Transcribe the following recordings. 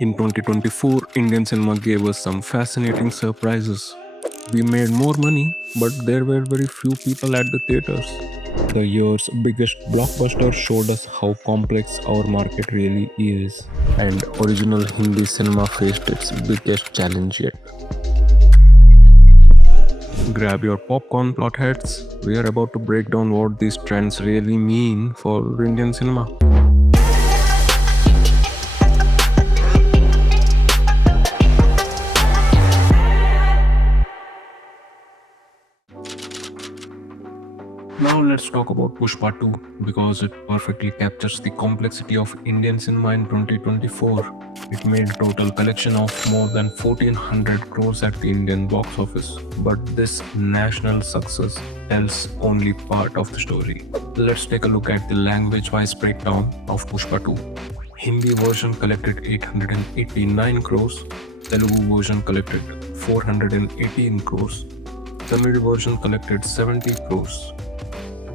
In 2024, Indian cinema gave us some fascinating surprises. We made more money, but there were very few people at the theaters. The year's biggest blockbuster showed us how complex our market really is, and original Hindi cinema faced its biggest challenge yet. Grab your popcorn, plotheads. We are about to break down what these trends really mean for Indian cinema. Now let's talk about Pushpa 2 because it perfectly captures the complexity of Indian cinema in 2024. It made a total collection of more than 1400 crores at the Indian box office. But this national success tells only part of the story. Let's take a look at the language-wise breakdown of Pushpa 2. Hindi version collected 889 crores, Telugu version collected 418 crores, Tamil version collected 70 crores.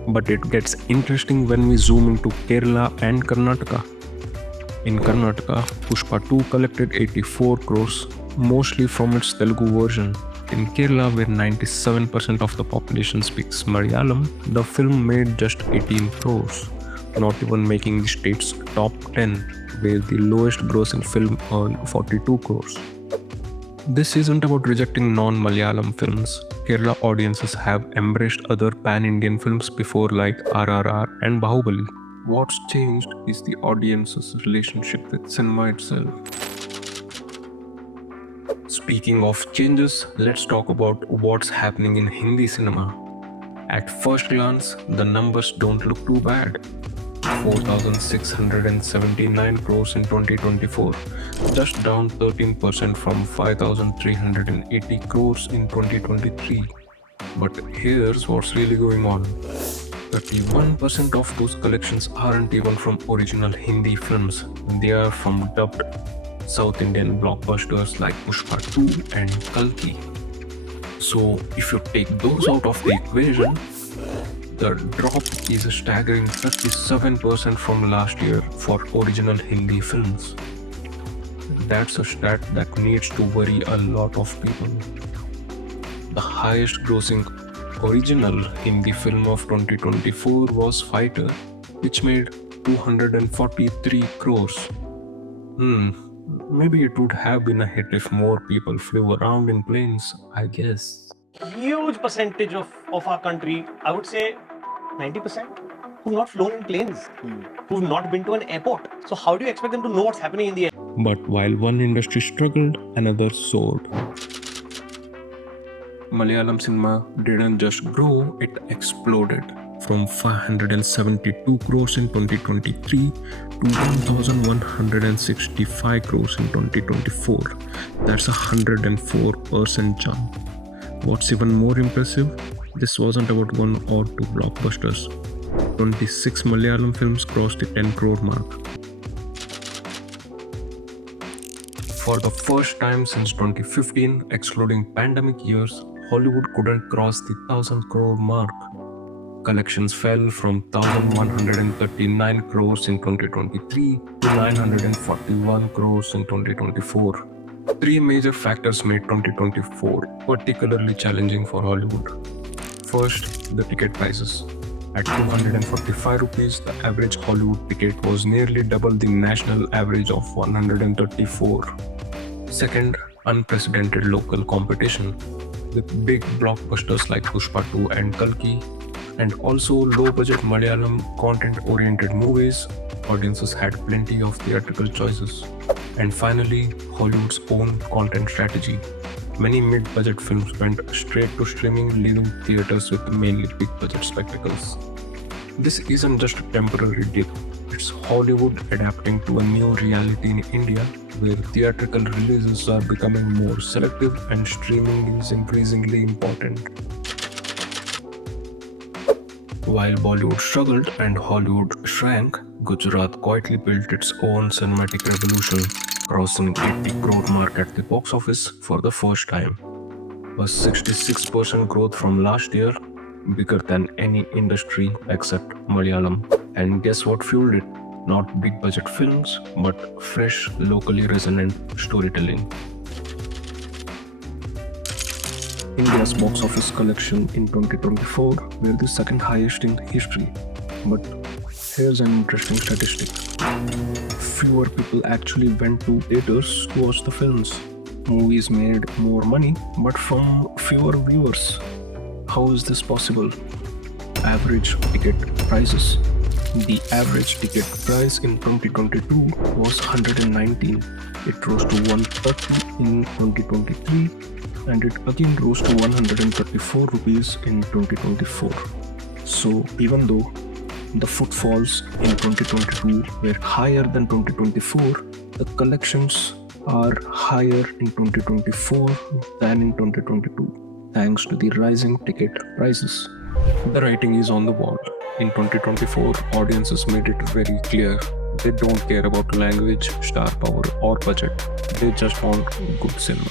But it gets interesting when we zoom into Kerala and Karnataka. In Karnataka, Pushpa 2 collected 84 crores, mostly from its Telugu version. In Kerala, where 97% of the population speaks Malayalam, the film made just 18 crores, not even making the state's top 10, where the lowest grossing film earned 42 crores. This isn't about rejecting non-Malayalam films. Kerala audiences have embraced other pan-Indian films before like RRR and Bahubali. What's changed is the audience's relationship with cinema itself. Speaking of changes, let's talk about what's happening in Hindi cinema. At first glance, the numbers don't look too bad. 4,679 crores in 2024, just down 13% from 5,380 crores in 2023. But here's what's really going on. 31% of those collections aren't even from original Hindi films. They are from dubbed South Indian blockbusters like Pushpa 2 and Kalki. So if you take those out of the equation, the drop is a staggering 37% from last year for original Hindi films. That's a stat that needs to worry a lot of people. The highest grossing original Hindi film of 2024 was Fighter, which made 243 crores. Maybe it would have been a hit if more people flew around in planes, I guess. Huge percentage of our country, I would say 90%, who've not flown in planes, who've not been to an airport. So how do you expect them to know what's happening in the air? But while one industry struggled, another soared. Malayalam cinema didn't just grow, it exploded. From 572 crores in 2023 to 1,165 crores in 2024. That's a 104% jump. What's even more impressive? This wasn't about one or two blockbusters. 26 Malayalam films crossed the 10 crore mark. For the first time since 2015, excluding pandemic years, Hollywood couldn't cross the 1,000 crore mark. Collections fell from 1,139 crores in 2023 to 941 crores in 2024. Three major factors made 2024 particularly challenging for Hollywood. First, the ticket prices. At 245 rupees, the average Hollywood ticket was nearly double the national average of 134. Second, unprecedented local competition. With big blockbusters like Pushpa 2 and Kalki, and also low-budget Malayalam content-oriented movies, audiences had plenty of theatrical choices. And finally, Hollywood's own content strategy. Many mid-budget films went straight to streaming, leaving theaters with mainly big-budget spectacles. This isn't just a temporary dip, it's Hollywood adapting to a new reality in India, where theatrical releases are becoming more selective and streaming is increasingly important. While Bollywood struggled and Hollywood shrank, Gujarat quietly built its own cinematic revolution, crossing 80 crore mark at the box office for the first time. A 66% growth from last year, bigger than any industry except Malayalam. And guess what fueled it? Not big budget films, but fresh, locally resonant storytelling. India's box office collection in 2024 were the second highest in history. But here's an interesting statistic. Fewer people actually went to theaters to watch the films. Movies made more money, but from fewer viewers. How is this possible? Average ticket prices. The average ticket price in 2022 was 119. It rose to 130 in 2023 and it again rose to 134 rupees in 2024. So even though the footfalls in 2022 were higher than 2024, the collections are higher in 2024 than in 2022, thanks to the rising ticket prices. The writing is on the wall. In 2024, audiences made it very clear. They don't care about language, star power, or budget. They just want good cinema.